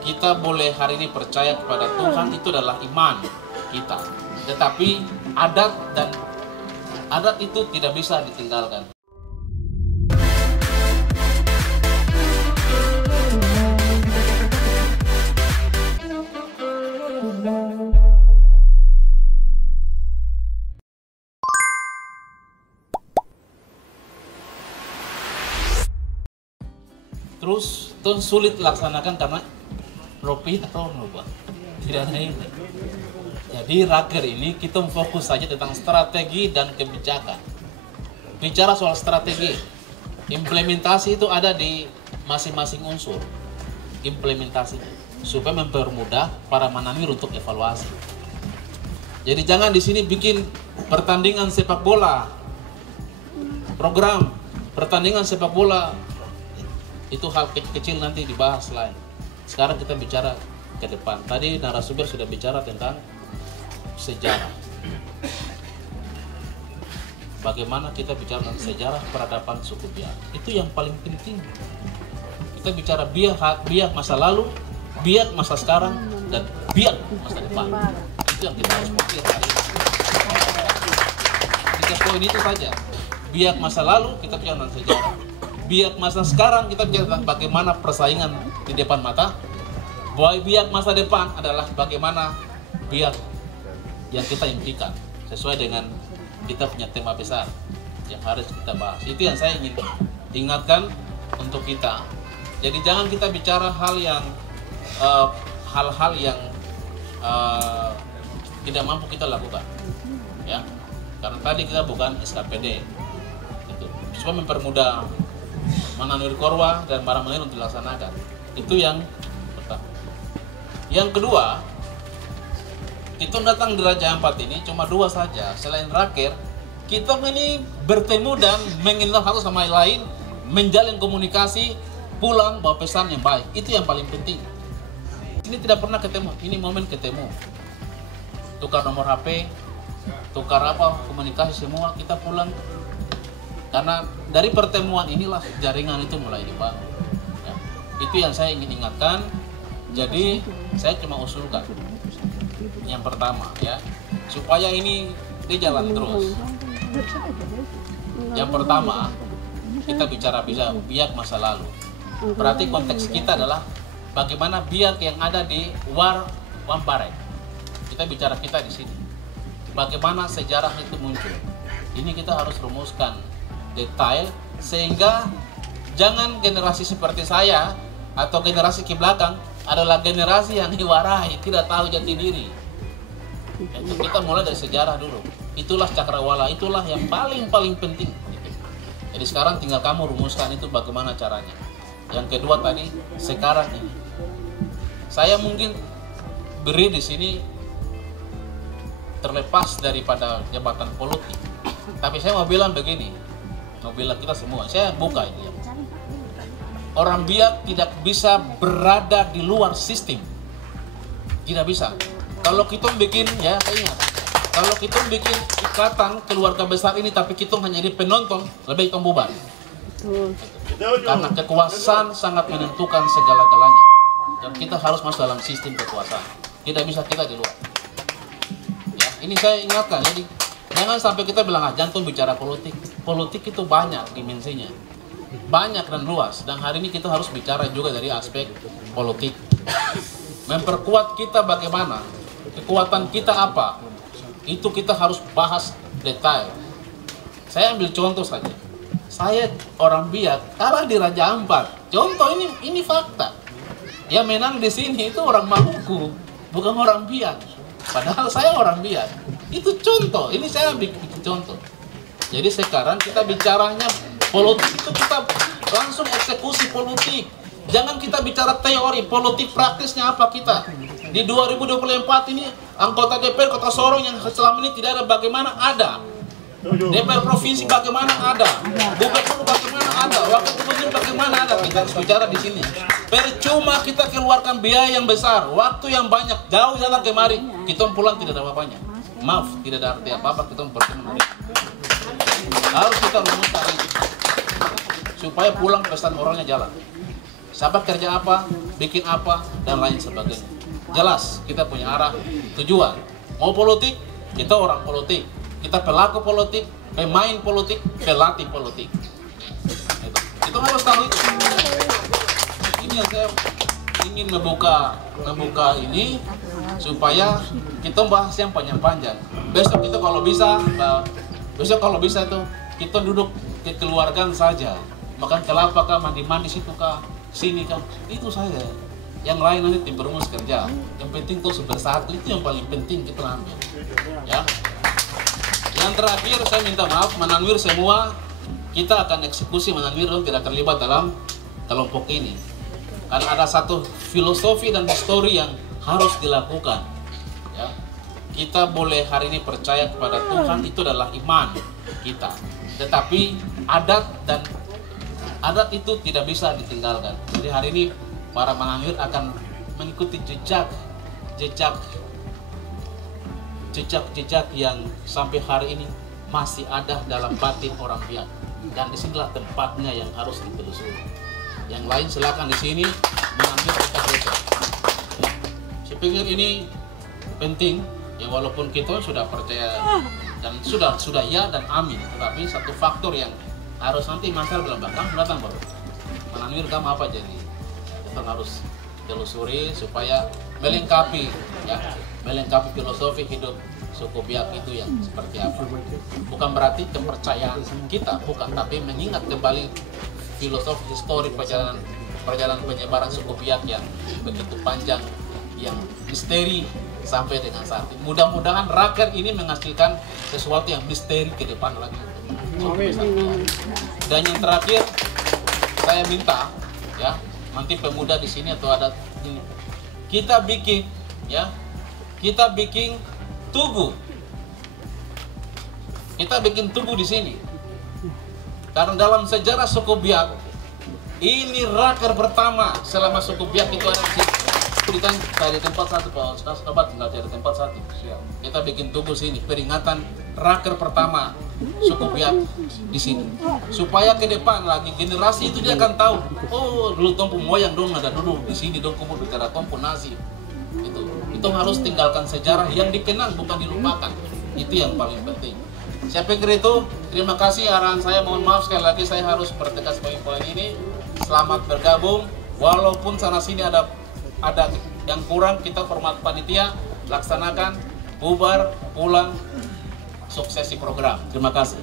kita boleh hari ini percaya kepada Tuhan, itu adalah iman kita. Tetapi adat itu tidak bisa ditinggalkan. Terus itu sulit dilaksanakan karena rupiah atau apa? Tidak ada ini. Jadi raker ini kita fokus saja tentang strategi dan kebijakan. Bicara soal strategi, implementasi itu ada di masing-masing unsur. Implementasinya supaya mempermudah para mananwir untuk evaluasi. Jadi jangan di sini bikin pertandingan sepak bola, program pertandingan sepak bola. Itu hal kecil nanti dibahas lain. Sekarang kita bicara ke depan. Tadi narasumber sudah bicara tentang sejarah. Bagaimana kita bicara tentang sejarah peradaban suku Biak. Itu yang paling penting. Kita bicara Biak masa lalu, Biak masa sekarang, dan Biak masa depan. Itu yang kita harus pikir hari ini. 3 poin itu saja. Biak masa lalu, kita bicara tentang sejarah. Biak masa sekarang, kita bicara tentang bagaimana persaingan di depan mata. Biak masa depan adalah bagaimana biak yang kita impikan sesuai dengan kita punya tema besar yang harus kita bahas. Itu yang saya ingin ingatkan untuk kita. Jadi jangan kita bicara hal-hal yang tidak mampu kita lakukan, ya. Karena tadi kita bukan SKPD, itu supaya mempermudah mananwir korwa dan para mananwir untuk dilaksanakan. Itu yang pertama. Yang kedua, kita datang di Raja Ampat ini cuma 2 saja. Selain raker, kita ini bertemu dan mengenal satu sama lain, menjalin komunikasi, pulang bawa pesan yang baik. Itu yang paling penting. Ini tidak pernah ketemu, ini momen ketemu. Tukar nomor HP, tukar komunikasi semua, kita pulang. Karena dari pertemuan inilah jaringan itu mulai dibangun. Ya. Itu yang saya ingin ingatkan. Jadi saya cuma usulkan yang pertama, ya, supaya ini jalan terus. Yang pertama, kita bicara biak masa lalu. Berarti konteks kita adalah bagaimana biak yang ada di Wamparek. Kita bicara kita di sini. Bagaimana sejarah itu muncul. Ini kita harus rumuskan detail sehingga jangan generasi seperti saya atau generasi ke belakang adalah generasi yang diwarai, tidak tahu jati diri. Itu kita mulai dari sejarah dulu. Itulah cakrawala, itulah yang paling penting. Jadi sekarang tinggal kamu rumuskan itu bagaimana caranya. Yang kedua tadi, sekarang ini saya mungkin beri di sini terlepas daripada jabatan politik, tapi saya mau bilang begini. Mau bilang kita semua, saya buka ini ya. Orang Biak tidak bisa berada di luar sistem. Tidak bisa. Kalau kita bikin, ya saya ingat, kalau kita bikin ikatan keluarga besar ini tapi kita hanya jadi penonton, lebih baik bubar. Karena kekuasaan sangat menentukan segala-galanya. Dan kita harus masuk dalam sistem kekuasaan. Tidak bisa kita di luar. Ya, ini saya ingatkan, jadi jangan sampai kita bilang, jangan bicara politik. Politik itu banyak dimensinya. Banyak dan luas. Dan hari ini kita harus bicara juga dari aspek politik. Memperkuat kita bagaimana? Kekuatan kita apa? Itu kita harus bahas detail. Saya ambil contoh saja. Saya orang Biak, kalah di Raja Ampat. Contoh ini fakta. Yang menang di sini itu orang Maluku, bukan orang Biak. Padahal saya orang Biak. Itu contoh. Ini saya bikin contoh. Jadi sekarang kita bicaranya politik itu kita langsung eksekusi politik. Jangan kita bicara teori, politik praktisnya apa kita. Di 2024 ini anggota DPR Kota Sorong yang selama ini tidak ada, bagaimana ada. DPR provinsi bagaimana ada. Gubernur bagaimana ada. Wakil gubernur bagaimana ada. Kita harus bicara di sini. Percuma kita keluarkan biaya yang besar, waktu yang banyak, jauh datang kemari, kita pulang tidak ada apa-apanya. Maaf, tidak ada arti apa-apa kita bertemu. Harus kita rumuskan itu supaya pulang pesan orangnya jalan. siapa kerja apa, bikin apa, dan lain sebagainya. Jelas, kita punya arah, tujuan. Mau politik, kita orang politik. Kita pelaku politik, pemain politik, pelatih politik. Itu harus tahu itu. Ini yang saya ingin membuka ini supaya kita bahas yang panjang-panjang. Besok itu kalau bisa itu kita duduk kekeluargaan saja, makan kelapa kah, mandi-mandi situ kah, sini kah, itu saja. Yang lain nanti tim perumus kerja. Yang penting terus bersatu, itu yang paling penting kita ambil. Ya. Yang terakhir saya minta maaf, Mananwir semua kita akan eksekusi Mananwir dan tidak terlibat dalam kelompok ini. Karena ada satu filosofi dan histori yang harus dilakukan. Ya. Kita boleh hari ini percaya kepada Tuhan, itu adalah iman kita. Tetapi adat itu tidak bisa ditinggalkan. Jadi hari ini para Mananwir akan mengikuti jejak yang sampai hari ini masih ada dalam batin orang Biak. Dan disinilah tempatnya yang harus ditelusuri. Yang lain silakan di sini mengambil kita besok. Ya. Saya pikir ini penting, ya walaupun kita sudah percaya dan sudah ya dan amin. Tetapi satu faktor yang harus nanti masalah dalam belakang datang baru. Mananwir kamu apa jadi? Kita harus telusuri supaya melengkapi filosofi hidup suku Biak itu yang seperti apa. Bukan berarti kepercayaan kita, bukan, tapi mengingat kembali filosofi histori perjalanan penyebaran suku Biak yang begitu panjang, yang misteri sampai dengan saat ini. Mudah-mudahan raker ini menghasilkan sesuatu yang misteri ke depan lagi. Dan yang terakhir saya minta ya, nanti pemuda di sini atau ada ini, kita bikin tugu. Kita bikin tugu di sini. Karena dalam sejarah suku Biak, ini raker pertama selama suku Biak itu ada di sini. Kita dari tempat satu, Pak Sobat tinggal dari tempat satu. Kita bikin tugu sini, peringatan raker pertama suku Biak di sini. Supaya ke depan lagi generasi itu dia akan tahu, oh dulu tompu moyang dong ada duduk di sini dong kumpul bicara tompu nasi. Itu harus tinggalkan sejarah yang dikenang bukan dilupakan. Itu yang paling penting. Saya pikir itu. Terima kasih arahan saya. Mohon maaf sekali lagi saya harus pertegas poin-poin ini. Selamat bergabung. Walaupun sana sini ada yang kurang, kita format panitia laksanakan, bubar, pulang, suksesi program. Terima kasih.